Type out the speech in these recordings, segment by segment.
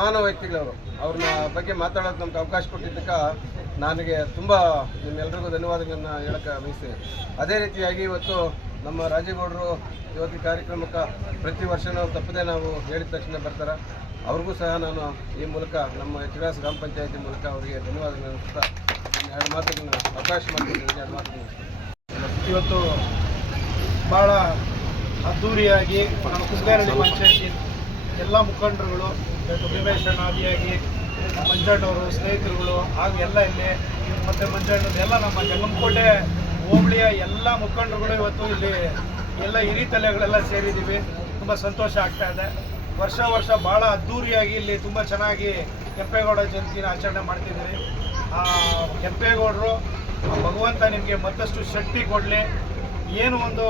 ಮಹಾನ್ ವ್ಯಕ್ತಿಗಳವರು. ಅವ್ರನ್ನ ಬಗ್ಗೆ ಮಾತಾಡೋದು ನಮ್ಗೆ ಅವಕಾಶ ಕೊಟ್ಟಿದ್ದಕ್ಕೆ ನನಗೆ ತುಂಬ ನಿಮ್ಮೆಲ್ಲರಿಗೂ ಧನ್ಯವಾದಗಳನ್ನು ಹೇಳಕ್ಕೆ ಬಯಸ್ತೀನಿ. ಅದೇ ರೀತಿಯಾಗಿ ಇವತ್ತು ನಮ್ಮ ರಾಜೇಗೌಡರು ಇವತ್ತು ಕಾರ್ಯಕ್ರಮಕ್ಕೆ ಪ್ರತಿ ವರ್ಷವೂ ತಪ್ಪದೆ ನಾವು ಹೇಳಿದ ತಕ್ಷಣ ಬರ್ತಾರೆ. ಅವ್ರಿಗೂ ಸಹ ನಾನು ಈ ಮೂಲಕ ನಮ್ಮ ಚಿರಾಸ್ ಗ್ರಾಮ ಪಂಚಾಯತಿ ಮೂಲಕ ಅವರಿಗೆ ಧನ್ಯವಾದಗಳನ್ನು ಅನಿಸ್ತಾ ಎರಡು ಮಾತುಗಳನ್ನ ಅವಕಾಶ ಮಾಡ್ತಿದ್ದೀನಿ. ಎರಡು ಮಾತುಗಳು ಇವತ್ತು ಭಾಳ ಅದ್ಧೂರಿಯಾಗಿ ನಮ್ಮ ಕುಂಬೇರಳ್ಳಿ ಪಂಚಾಯತಿ ಎಲ್ಲ ಮುಖಂಡರುಗಳು ಭೀಮೇಶ್ ಆದಿಯಾಗಿ ಮಂಜಣ್ಣವರು ಸ್ನೇಹಿತರುಗಳು ಹಾಗೂ ಎಲ್ಲ ಇಲ್ಲಿ ಮತ್ತು ಮಂಜಣ್ಣದು ಎಲ್ಲ ನಮ್ಮ ಜಂಗಮಕೋಟೆ ಹೋಬಳಿಯ ಎಲ್ಲ ಮುಖಂಡರುಗಳು ಇವತ್ತು ಇಲ್ಲಿ ಎಲ್ಲ ಹಿರಿ ತಲೆಗಳೆಲ್ಲ ಸೇರಿದ್ದೀವಿ. ತುಂಬ ಸಂತೋಷ ಆಗ್ತಾ ಇದೆ. ವರ್ಷ ಭಾಳ ಅದ್ಧೂರಿಯಾಗಿ ಇಲ್ಲಿ ತುಂಬ ಚೆನ್ನಾಗಿ ಕೆಂಪೇಗೌಡ ಜಯಂತಿನ ಆಚರಣೆ ಮಾಡ್ತಿದ್ದೀರಿ. ಕೆಂಪೇಗೌಡರು ಭಗವಂತ ನಿಮಗೆ ಮತ್ತಷ್ಟು ಶಕ್ತಿ ಕೊಡಲಿ. ಏನು ಒಂದು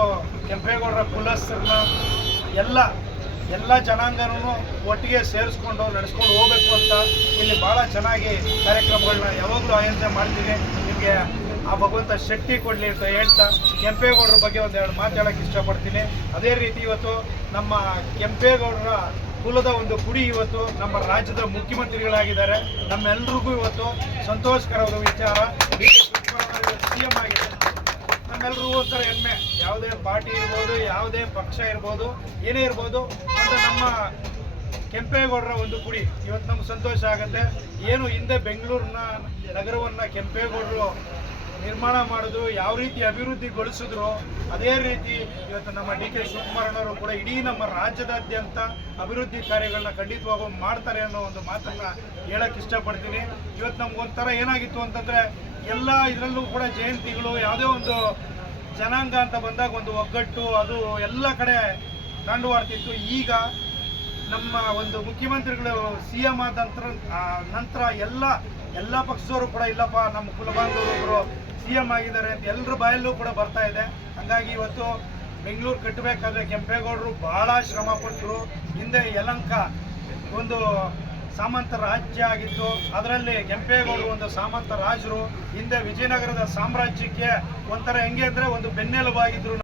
ಕೆಂಪೇಗೌಡರ ಕುಲಸ್ಥರನ್ನ ಎಲ್ಲ ಜನಾಂಗನೂ ಒಟ್ಟಿಗೆ ಸೇರಿಸ್ಕೊಂಡು ನಡೆಸ್ಕೊಂಡು ಹೋಗಬೇಕು ಅಂತ ಇಲ್ಲಿ ಭಾಳ ಚೆನ್ನಾಗಿ ಕಾರ್ಯಕ್ರಮಗಳನ್ನ ಯಾವಾಗಲೂ ಆಯೋಜನೆ ಮಾಡ್ತೀವಿ. ನಿಮಗೆ ಆ ಭಗವಂತ ಶಕ್ತಿ ಕೊಡಲಿ ಅಂತ ಹೇಳ್ತಾ ಕೆಂಪೇಗೌಡರ ಬಗ್ಗೆ ಒಂದೆರಡು ಮಾತು ಹೇಳೋಕ್ಕೆ ಇಷ್ಟಪಡ್ತೀನಿ. ಅದೇ ರೀತಿ ಇವತ್ತು ನಮ್ಮ ಕೆಂಪೇಗೌಡರ ಕುಲದ ಒಂದು ಕುಡಿ ಇವತ್ತು ನಮ್ಮ ರಾಜ್ಯದ ಮುಖ್ಯಮಂತ್ರಿಗಳಾಗಿದ್ದಾರೆ. ನಮ್ಮೆಲ್ರಿಗೂ ಇವತ್ತು ಸಂತೋಷಕರವಾದ ವಿಚಾರ. CM ಆಗಿದೆ. ನಮ್ಮೆಲ್ಲರಿಗೂ ಒಂಥರ ಹೆಮ್ಮೆ. ಯಾವುದೇ ಪಾರ್ಟಿ ಇರ್ಬೋದು, ಯಾವುದೇ ಪಕ್ಷ ಇರ್ಬೋದು, ಏನೇ ಇರ್ಬೋದು, ಅಂತ ನಮ್ಮ ಕೆಂಪೇಗೌಡರ ಒಂದು ಕುಡಿ ಇವತ್ತು ನಮ್ಗೆ ಸಂತೋಷ ಆಗುತ್ತೆ. ಏನು ಹಿಂದೆ ಬೆಂಗಳೂರಿನ ನಗರವನ್ನು ಕೆಂಪೇಗೌಡರು ನಿರ್ಮಾಣ ಮಾಡಿದ್ರು, ಯಾವ ರೀತಿ ಅಭಿವೃದ್ಧಿಗೊಳಿಸಿದ್ರು, ಅದೇ ರೀತಿ ಇವತ್ತು ನಮ್ಮ DK ಶಿವಕುಮಾರಣ್ಣವರು ಕೂಡ ಇಡೀ ನಮ್ಮ ರಾಜ್ಯದಾದ್ಯಂತ ಅಭಿವೃದ್ಧಿ ಕಾರ್ಯಗಳನ್ನ ಖಂಡಿತವಾಗೂ ಮಾಡ್ತಾರೆ ಅನ್ನೋ ಒಂದು ಮಾತನ್ನ ಹೇಳಕ್ಕೆ ಇಷ್ಟಪಡ್ತೀನಿ. ಇವತ್ತು ನಮ್ಗೊಂಥರ ಏನಾಗಿತ್ತು ಅಂತಂದರೆ ಎಲ್ಲ ಇದರಲ್ಲೂ ಕೂಡ ಜಯಂತಿಗಳು ಯಾವುದೇ ಒಂದು ಜನಾಂಗ ಅಂತ ಬಂದಾಗ ಒಂದು ಒಗ್ಗಟ್ಟು ಅದು ಎಲ್ಲ ಕಡೆ ಕಂಡುಬರ್ತಿತ್ತು. ಈಗ ನಮ್ಮ ಒಂದು ಮುಖ್ಯಮಂತ್ರಿಗಳು CM ಆದ ನಂತರ ಎಲ್ಲ ಪಕ್ಷದವರು ಕೂಡ ಇಲ್ಲಪ್ಪ ನಮ್ಮ ಕುಲಬಾಂಧವರು CM ಆಗಿದ್ದಾರೆ ಅಂತ ಎಲ್ಲರ ಬಾಯಲ್ಲೂ ಕೂಡ ಬರ್ತಾ ಇದೆ. ಹಾಗಾಗಿ ಇವತ್ತು ಬೆಂಗಳೂರು ಕಟ್ಟಬೇಕಾದ್ರೆ ಕೆಂಪೇಗೌಡರು ಬಹಳ ಶ್ರಮ ಪಟ್ಟರು. ಹಿಂದೆ ಯಲಹಂಕ ಒಂದು ಸಾಮಂತ ರಾಜ್ಯ ಆಗಿತ್ತು, ಅದರಲ್ಲಿ ಕೆಂಪೇಗೌಡರು ಒಂದು ಸಾಮಂತ ರಾಜರು. ಹಿಂದೆ ವಿಜಯನಗರದ ಸಾಮ್ರಾಜ್ಯಕ್ಕೆ ಒಂಥರ ಹೆಂಗೆ ಅಂದರೆ ಒಂದು ಬೆನ್ನೆಲುಬಾಗಿದ್ರು.